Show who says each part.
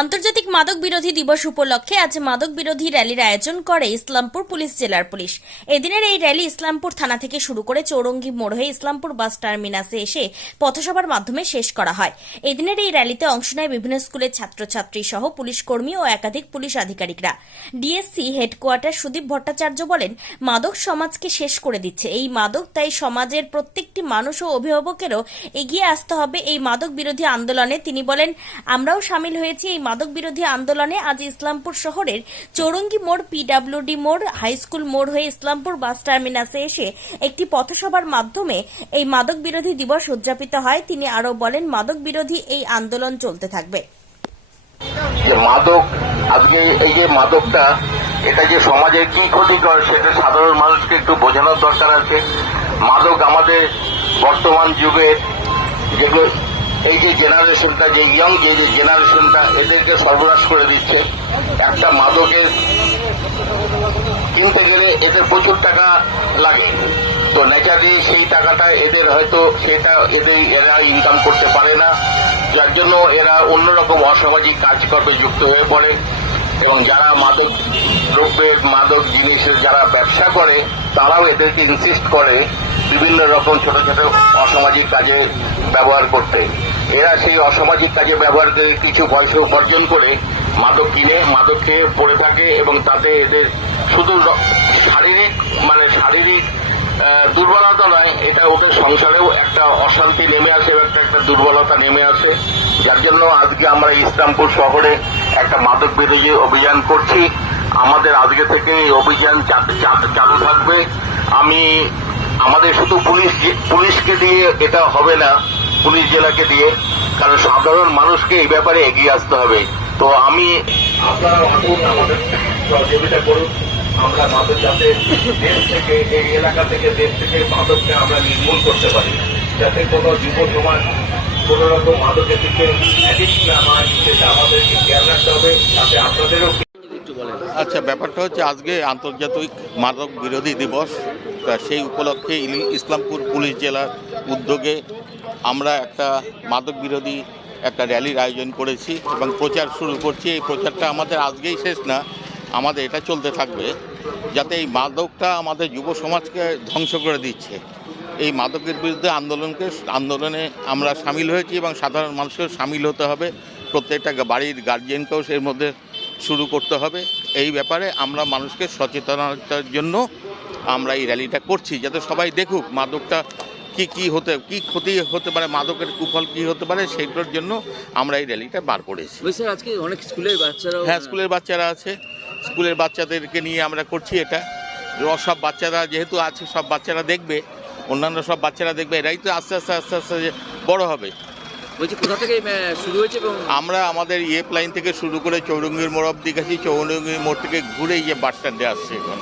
Speaker 1: আন্তর্জাতিক মাদক বিরোধী দিবস উপলক্ষে আজ মাদক বিরোধী র্যালির আয়োজন করে ইসলামপুর পুলিশ জেলার পুলিশ। এদিনের এই র্যালি ইসলামপুর থানা থেকে শুরু করে চৌরঙ্গি মোড় হয়ে ইসলামপুর বাস টার্মিনাসে এসে পথসভার মাধ্যমে শেষ করা হয়। এদিনের এই র্যালিতে অংশ নেয় বিভিন্ন স্কুলের ছাত্রছাত্রী সহ পুলিশ কর্মী ও একাধিক পুলিশ আধিকারিকরা। ডিএসসি হেডকোয়ার্টার সুদীপ ভট্টাচার্য বলেন, মাদক সমাজকে শেষ করে দিচ্ছে। এই মাদক তাই সমাজের প্রত্যেকটি মানুষ ও অভিভাবকেরও এগিয়ে আসতে হবে। এই মাদক বিরোধী আন্দোলনে তিনি বলেন, আমরাও সামিল হয়েছি এই মাদক বিরোধী আন্দোলনে আজ ইসলামপুর শহরের চৌরঙ্গি মোড় পিডাব্লিউডি মোড় হাই স্কুল মোড় হয়ে ইসলামপুর বাস টার্মিনাসে এসে একটি পথসভার মাধ্যমে এই মাদক বিরোধী দিবস উদযাপিত হয়। তিনি আরও বলেন মাদক বিরোধী এই আন্দোলন চলতে থাকবে।
Speaker 2: মাদক, আজকে এই যে মাদকটা, এটা যে সমাজের কি ক্ষতিকর সেটা সাধারণ মানুষকে একটু বোঝানোর দরকার আছে। মাদক আমাদের বর্তমান যুগে যেগুলো এই যে জেনারেশনটা যে ইয়ং যে যে জেনারেশনটা এদেরকে সর্বনাশ করে দিচ্ছে। একটা মাদকের কিনতে গেলে এদের প্রচুর টাকা লাগে। তো ন্যাচারালি সেই টাকাটা এদের হয়তো সেটা এদের, এরা ইনকাম করতে পারে না। যার জন্য এরা অন্যরকম অসামাজিক কাজকর্মে যুক্ত হয়ে পড়ে। এবং যারা মাদক দ্রব্যের, মাদক জিনিসের যারা ব্যবসা করে, তারাও এদেরকে ইনসিস্ট করে বিভিন্ন রকম ছোট ছোট অসামাজিক কাজে ব্যবহার করতে। এরা সেই অসামাজিক কাজে ব্যবহার করে কিছু পয়সা উপার্জন করে মাদক কিনে, মাদক খেয়ে পড়ে থাকে এবং তাতে এদের শুধু শারীরিক মানে শারীরিক দুর্বলতা নয়, এটা ওদের সংসারেও একটা অশান্তি নেমে আসে একটা একটা দুর্বলতা নেমে আসে। যার জন্য আজকে আমরা ইসলামপুর শহরে একটা মাদক বিরোধী অভিযান করছি। আমাদের আজকে থেকে এই অভিযান চালু থাকবে। আমি, আমাদের শুধু পুলিশ পুলিশকে দিয়ে এটা হবে না পুলিশ জেলাকে দিয়ে কারণ সাধারণ মানুষকে এই ব্যাপারে এগিয়ে আসতে হবে। তো আমি আপনারা আসুন আমাদের সহযোগিতা করুন। আমরা মাদক যাতে দেশ থেকে এই এলাকা থেকে দেশ থেকে মাদককে আমরা নির্মূল করতে পারি। যাতে কোনো যুব সমাজ কোনো রকম মাদকের দিকে অ্যাডিক্ট না হয় সেটা আমাদেরকে খেয়াল রাখতে হবে তাতে আপনাদেরও
Speaker 3: আচ্ছা ব্যাপারটা হচ্ছে আজকে আন্তর্জাতিক মাদক বিরোধী দিবস। তা সেই উপলক্ষে ইসলামপুর পুলিশ জেলার উদ্যোগে আমরা একটা মাদক বিরোধী একটা র্যালির আয়োজন করেছি এবং প্রচার শুরু করছি। এই প্রচারটা আমাদের আজকেই শেষ না, আমাদের এটা চলতে থাকবে যাতে এই মাদকটা আমাদের যুব সমাজকে ধ্বংস করে দিচ্ছে। এই মাদকের বিরুদ্ধে আন্দোলনকে, আন্দোলনে আমরা সামিল হয়েছি এবং সাধারণ মানুষকেও সামিল হতে হবে। প্রত্যেকটা বাড়ির গার্জিয়ানকেও এর মধ্যে শুরু করতে হবে। এই ব্যাপারে আমরা মানুষকে সচেতনতার জন্য আমরা এই র্যালিটা করছি, যাতে সবাই দেখুক মাদকটা কি কি হতে কি ক্ষতি হতে পারে মাদকের কুফল কি হতে পারে সেইটার জন্য আমরা এই র্যালিটা বার করেছি
Speaker 4: আজকে অনেক স্কুলের বাচ্চারাও
Speaker 3: হ্যাঁ স্কুলের বাচ্চারা আছে। স্কুলের বাচ্চাদেরকে নিয়ে আমরা করছি এটা। সব বাচ্চারা যেহেতু আছে সব বাচ্চারা দেখবে অন্যান্য সব বাচ্চারা দেখবে এরাই তো আস্তে আস্তে আস্তে আস্তে বড় হবে।
Speaker 4: বলছি কোথা থেকে শুরু হয়েছে এবং
Speaker 3: আমরা আমাদের ইয়ে লাইন থেকে শুরু করে চৌরঙ্গীর মোড় অব্দি গেছি চৌরঙ্গির মোড় থেকে ঘুরে ইয়ে বাস স্ট্যান্ডে আসছে এখন।